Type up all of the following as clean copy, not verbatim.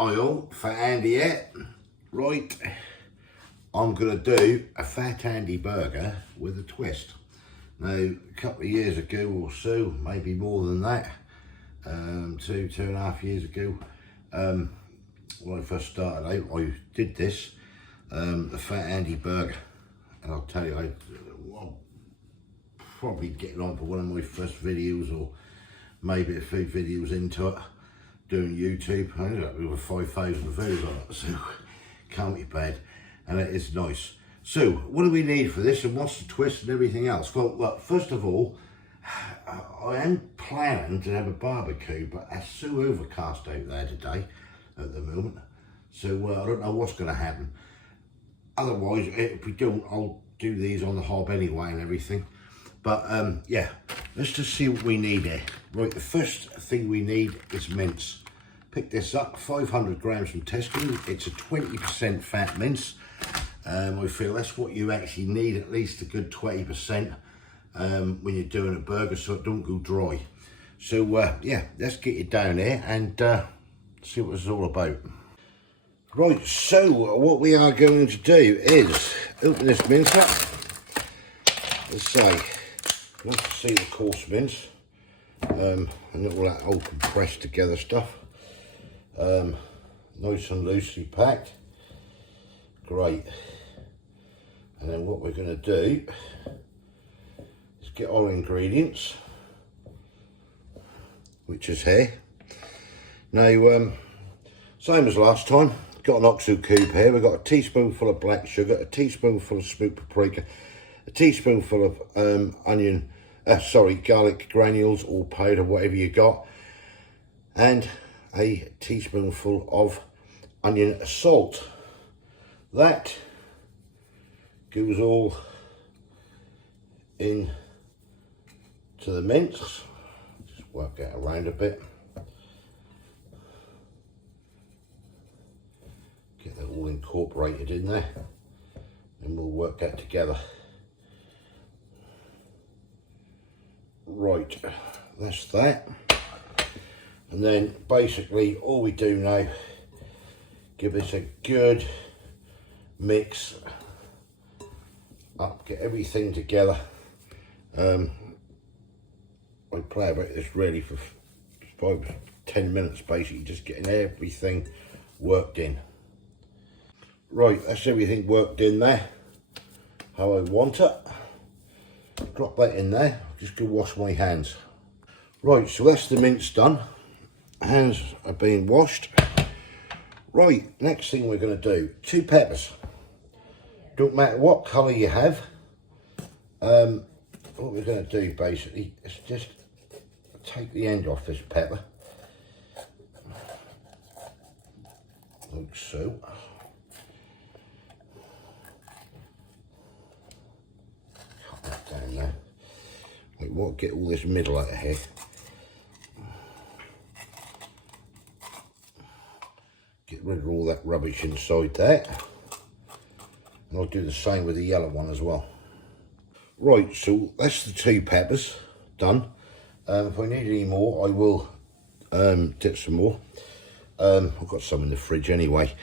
Oil, Fat Andy here. Right, I'm going to do a Fat Andy burger with a twist. Now, a couple of years ago or so, maybe more than that, 2.5 years ago, when I first started out, I did this, the Fat Andy burger. And I'll tell you, I'm probably getting on for one of my first videos, or maybe a few videos into it, doing YouTube. I ended up with over 5,000 views on it, so can't be bad, and it is nice. So what do we need for this, and what's the twist and everything else? Well, first of all, I am planning to have a barbecue, but it's so overcast out there today at the moment, so I don't know what's going to happen. Otherwise, if we don't, I'll do these on the hob anyway and everything. But yeah, let's just see what we need here. Right, the first thing we need is mince. Pick this up, 500 grams from Tesco. It's a 20% fat mince. I feel that's what you actually need, at least a good 20% when you're doing a burger, so it don't go dry. So yeah, let's get it down here and see what it's all about. Right, so what we are going to do is open this mince up. Let's say, let's see the coarse mince and all that old compressed together stuff. Nice and loosely packed. Great. And then what we're going to do is get our ingredients, which is here. Now, same as last time. Got an OXO cube here. We've got a teaspoonful of black sugar, a teaspoonful of smoked paprika, a teaspoonful of garlic granules or powder, whatever you got, and a teaspoonful of onion salt. That goes all in to the mince. Just work that around a bit. Get that all incorporated in there, and we'll work that together. Right, that's that. And then basically all we do now, give this a good mix up, get everything together. I play about this really for 5-10 minutes, basically just getting everything worked in. Right, that's everything worked in there, how I want it. Drop that in there, just go wash my hands. Right, so that's the mince done. Hands are being washed. Right, next thing we're going to do, 2 peppers. Don't matter what colour you have. What we're going to do basically is just take the end off this pepper, like so. Cut that down there. Like what? Get all this middle out of here. Get rid of all that rubbish inside there. And I'll do the same with the yellow one as well. Right, so that's the 2 peppers done. If I need any more, I will dip some more. I've got some in the fridge anyway.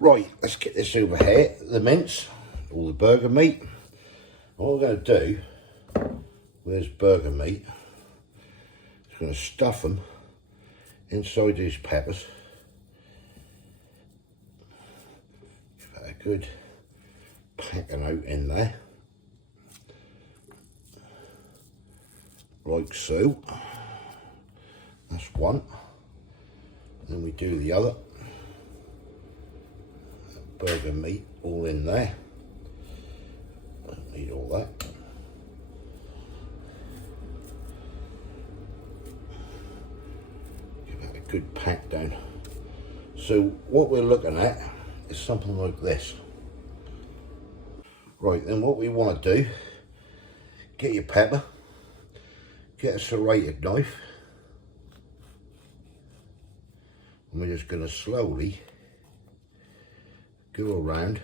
Right, let's get this over here. The mince, all the burger meat. What we're going to do with this burger meat is going to stuff them inside these peppers. Give that a good packing out in there, like so. That's one. Then we do the other. Burger meat all in there. Don't need all that. Give that a good pack down. So what we're looking at is something like this. Right, then what we want to do, get your pepper, get a serrated knife, and we're just going to slowly go around,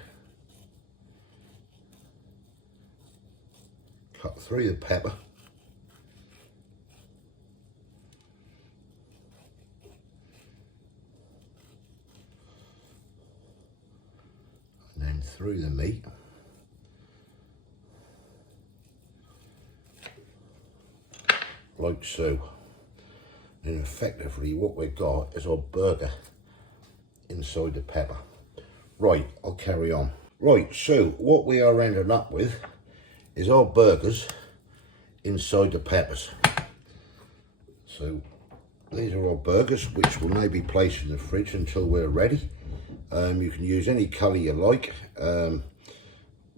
cut through the pepper, through the meat. Like so. And effectively what we've got is our burger inside the pepper. Right, I'll carry on. Right, so what we are ending up with is our burgers inside the peppers. So these are our burgers, which will now be placed in the fridge until we're ready. You can use any colour you like,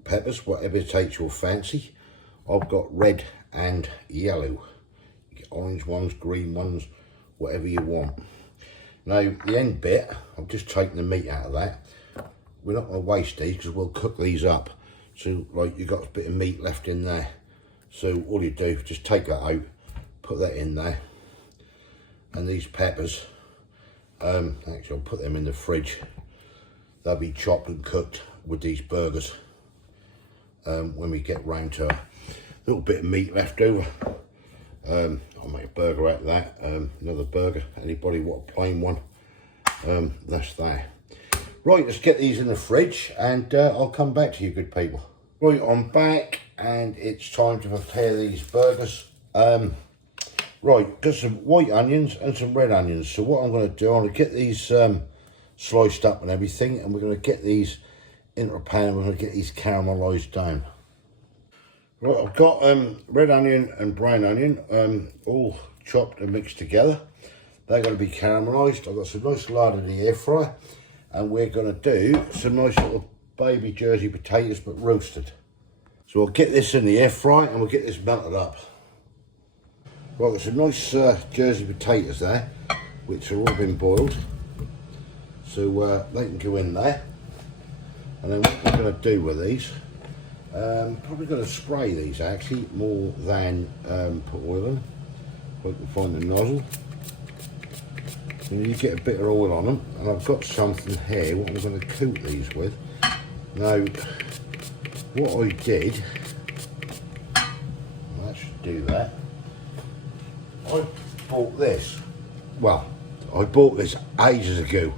peppers, whatever takes your fancy. I've got red and yellow. You get orange ones, green ones, whatever you want. Now the end bit, I've just taken the meat out of that. We're not going to waste these because we'll cook these up. So like you've got a bit of meat left in there. So all you do, just take that out, put that in there. And these peppers, actually I'll put them in the fridge. They'll be chopped and cooked with these burgers when we get round to a little bit of meat left over. I'll make a burger out of that, another burger. Anybody want a plain one? That's there. Right, let's get these in the fridge and I'll come back to you, good people. Right, I'm back and it's time to prepare these burgers. Right, got some white onions and some red onions. So what I'm going to do, I'm going to get these sliced up and everything, and we're going to get these into a pan and we're going to get these caramelised down. Right, I've got red onion and brown onion all chopped and mixed together. They're going to be caramelised. I've got some nice lard in the air fryer, and we're going to do some nice little baby Jersey potatoes but roasted. So I'll get this in the air fryer and we'll get this melted up. Right, got some nice Jersey potatoes there, which have all been boiled. So they can go in there. And then what we're going to do with these, probably going to spray these actually more than put oil in. If I can find the nozzle. And you get a bit of oil on them. And I've got something here what I'm going to coat these with. Now, what I did, that should do that. I bought this, well, I bought this ages ago,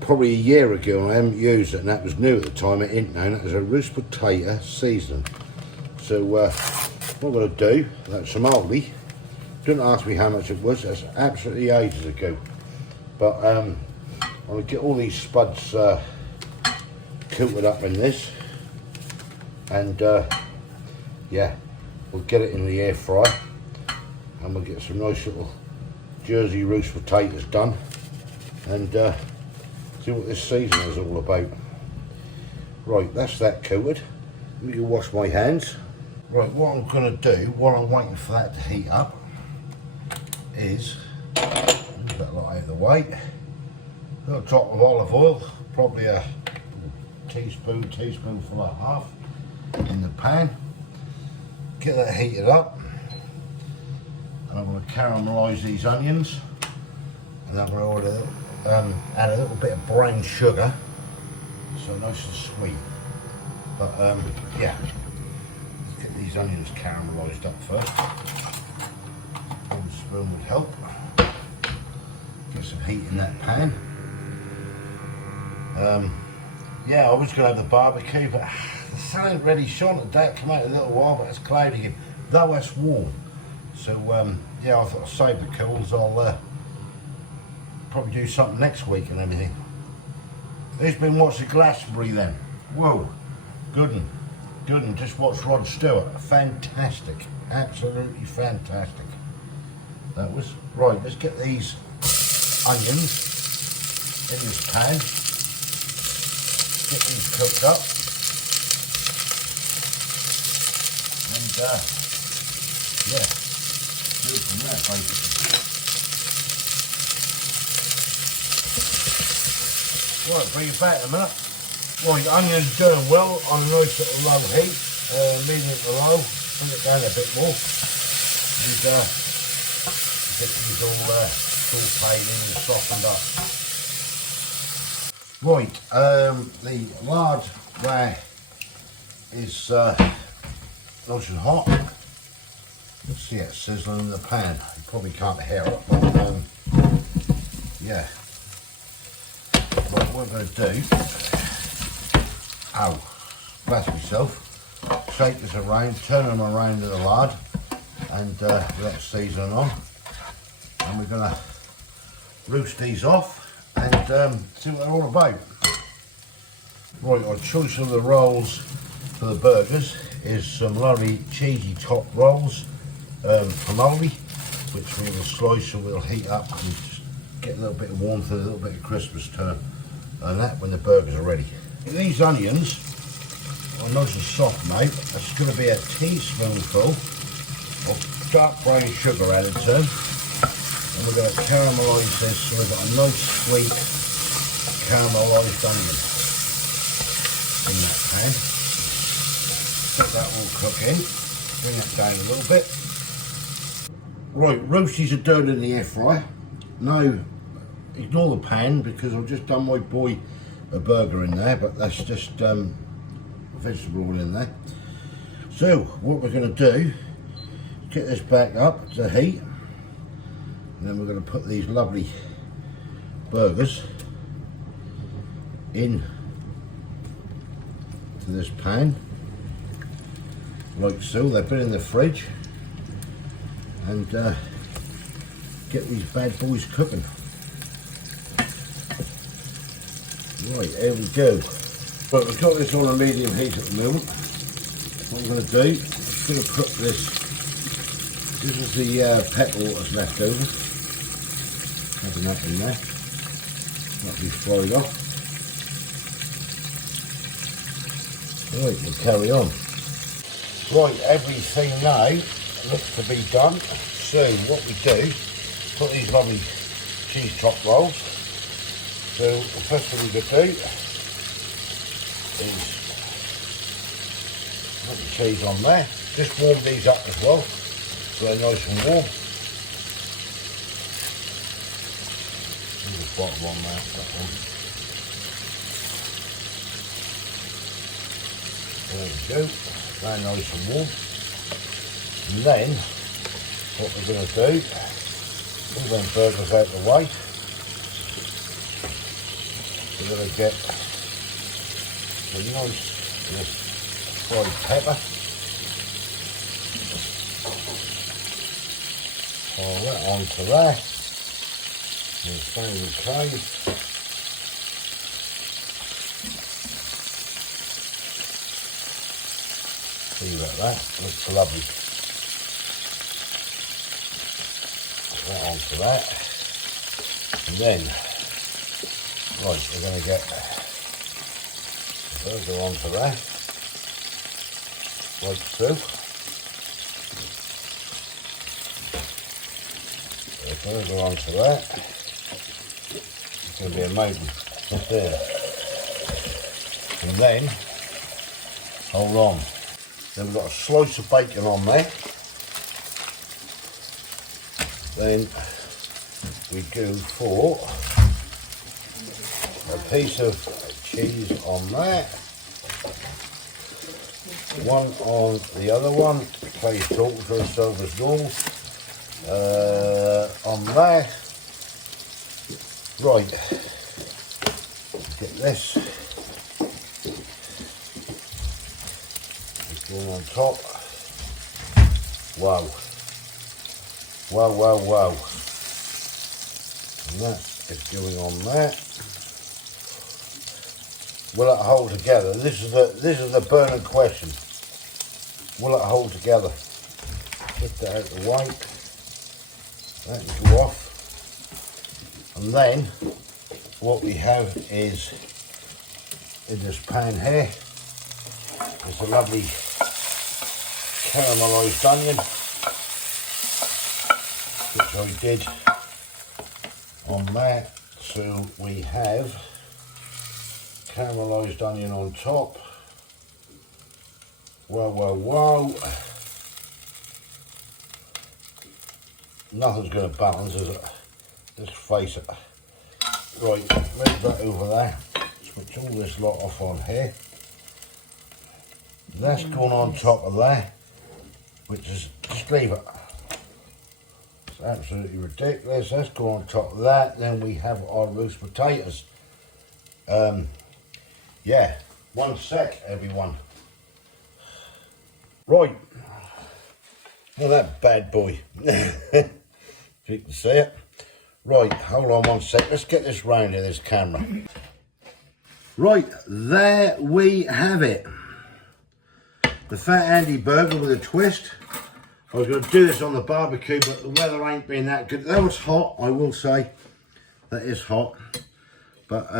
probably a year ago, and I haven't used it, and that was new at the time. It ain't known. It was a roast potato seasoning. So what I'm going to do, that's some Aldi. Don't ask me how much it was, that's absolutely ages ago. But I'm going to get all these spuds coated up in this, and yeah, we'll get it in the air fryer. And we'll get some nice little Jersey roast potatoes done and see what this season is all about. Right, that's that coated. Let me go wash my hands. Right, what I'm going to do while I'm waiting for that to heat up is, move that lot out of the way, a little drop of olive oil, probably a teaspoonful and a half in the pan. Get that heated up. I'm going to caramelise these onions, and I'm going to add a little bit of brown sugar, so nice and sweet. But yeah, let's get these onions caramelised up first. One spoon would help. Get some heat in that pan. Yeah, I was going to have the barbecue, but the sun ain't ready shone today. It come out a little while, but it's cloudy again, though it's warm. So yeah, I thought I'd save the coals. I'll probably do something next week and everything. Who's been watching Glastonbury then? Whoa, good one. Just watch Rod Stewart. Fantastic, absolutely fantastic. That was right. Let's get these onions in this pan. Get these cooked up, and yeah. From there, basically. Right, bring it back in a minute. Right, onions doing well on a nice little low heat, medium to low. Bring it down a bit more, and get these all sauteed in and softened up. Right, the lard there is nice and hot. See it sizzling in the pan. You probably can't hear it, but yeah. Right, what we're going to do, Oh, bless myself. Shake this around, turn them around in the lard, and let season on. And we're going to roast these off and see what they're all about. Right, our choice of the rolls for the burgers is some lovely cheesy top rolls from Aldi, which we will slice and we'll heat up and get a little bit of warmth and a little bit of crispness to them, and that when the burgers are ready. These onions are nice and soft, mate. That's going to be a teaspoonful of dark brown sugar added to them, and we're going to caramelise this so we've got a nice sweet caramelised onion in that pan. Let that all cook in, bring it down a little bit. Right, roasties are done in the air fryer. Now, ignore the pan because I've just done my boy a burger in there, but that's just vegetable oil in there. So, what we're going to do, get this back up to heat, and then we're going to put these lovely burgers in to this pan, like so. They've been in the fridge, and get these bad boys cooking. Right, here we go. But we've got this on a medium heat at the moment. What I'm going to do, I'm just going to put this is the pepper that's left over. Having that in there. That'll be fried off. Right, we'll carry on. Right, everything now looks to be done. So what we do, put these lovely cheese top rolls. So the first thing we could do is put the cheese on there. Just warm these up as well, so they're nice and warm. The bottom on there, that one. There we go, they're nice and warm. And then, what we're going to do, all them burgers out the way, we're going to get a nice fried pepper. Pour that onto there. And same okay. See like that, looks lovely. Put that onto that. And then, right, we're going to get the burger onto there. Like so. The burger onto that. It's going to be amazing. There. And then, hold on. Then we've got a slice of bacon on there. Then we go for a piece of cheese on there. One on the other one. Plays talking to herself as normal. On there. Right. Get this. Going on top. Wow. Wow, wow, wow. And that is going on there. Will it hold together? This is the burning question. Will it hold together? Get that out of the way. That can go off. And then what we have is in this pan here is a lovely caramelised onion, which I did on there. So we have caramelised onion on top. Wow, wow, wow. Nothing's going to balance, is it? Let's face it. Right, move that over there. Switch all this lot off on here. That's going on top of there, which is, just leave it. It's absolutely ridiculous. That's going on top of that. Then we have our roast potatoes. Yeah, 1 sec, everyone. Right. Well, that bad boy. You can see it. Right, hold on 1 sec. Let's get this round here, this camera. Right, there we have it. The Fat Andy burger with a twist. I was going to do this on the barbecue, but the weather ain't been that good. That was hot, I will say. That is hot. But,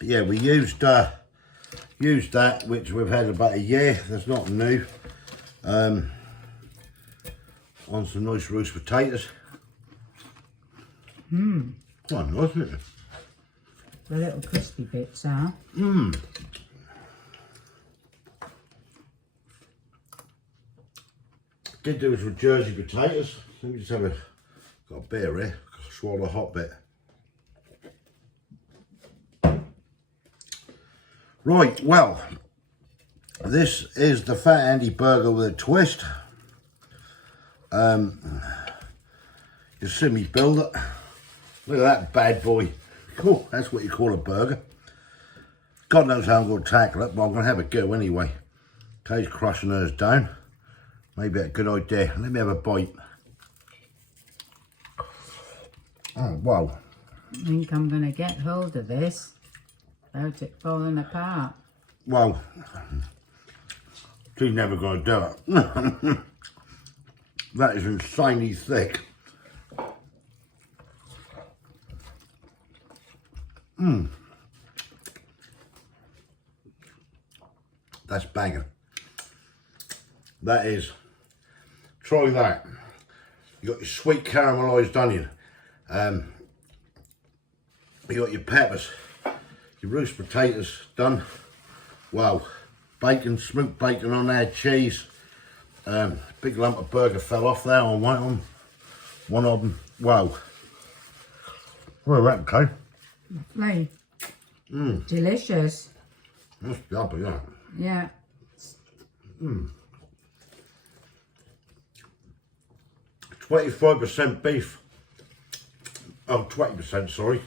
yeah, we used that, which we've had about a year. That's not new. On some nice roast potatoes. Quite nice, isn't it? The little crispy bits are. Did do this with Jersey potatoes. Let me just have got a beer here. Swallow a hot bit. Right, well, this is the Fat Andy burger with a twist. You see me build it. Look at that bad boy. Cool, that's what you call a burger. God knows how I'm going to tackle it, but I'm going to have a go anyway. Kay's crushing hers down. Maybe a good idea. Let me have a bite. Oh, wow. I think I'm going to get hold of this without it falling apart. Well, she's never going to do it. That is insanely thick. That's banging. That is. Try that. You got your sweet caramelised onion. You got your peppers. Your roast potatoes done. Wow. Bacon, smoked bacon on there, cheese. Big lump of burger fell off there on one of them. Wow. What do you reckon, Kay? Lovely. Delicious. That's lovely, isn't it? Yeah. 25% beef. Oh, 20%, sorry.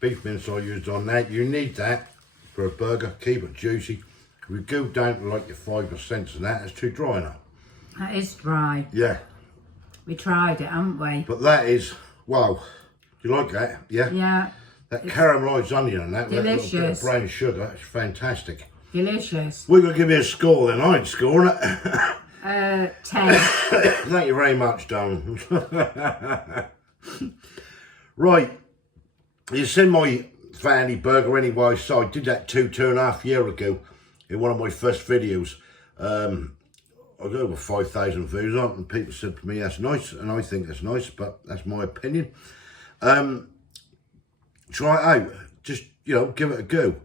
Beef mince I used on that. You need that for a burger. Keep it juicy. If we go down to like your 5% and that, it's too dry now. That is dry. Yeah. We tried it, haven't we? But that is, wow. Do you like that? Yeah? Yeah. That caramelised onion and that. Delicious. That little bit of brown sugar. It's fantastic. Delicious. We're going to give you a score then. I ain't scoring it. 10. Thank you very much, darling. Right. You seen my Fat Andy burger anyway, so I did that 2.5 years ago in one of my first videos. I got over 5,000 views on it, and people said to me that's nice, and I think that's nice, but that's my opinion. Try it out. Just, you know, give it a go.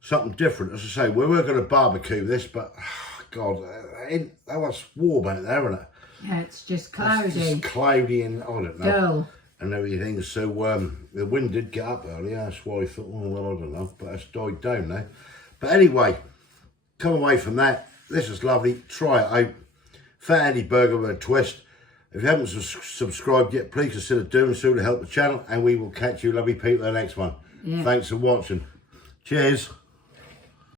Something different. As I say, we were going to barbecue this, but God, that was warm out there, isn't it? Yeah, it's just cloudy. It's just cloudy and I don't know. Dull. And everything. So the wind did get up earlier. That's why I thought, oh well, I don't know, but it's died down now. But anyway, come away from that. This is lovely. Try it out. Fat Andy burger with a twist. If you haven't subscribed yet, please consider doing so to help the channel. And we will catch you lovely people in the next one. Yeah. Thanks for watching. Cheers.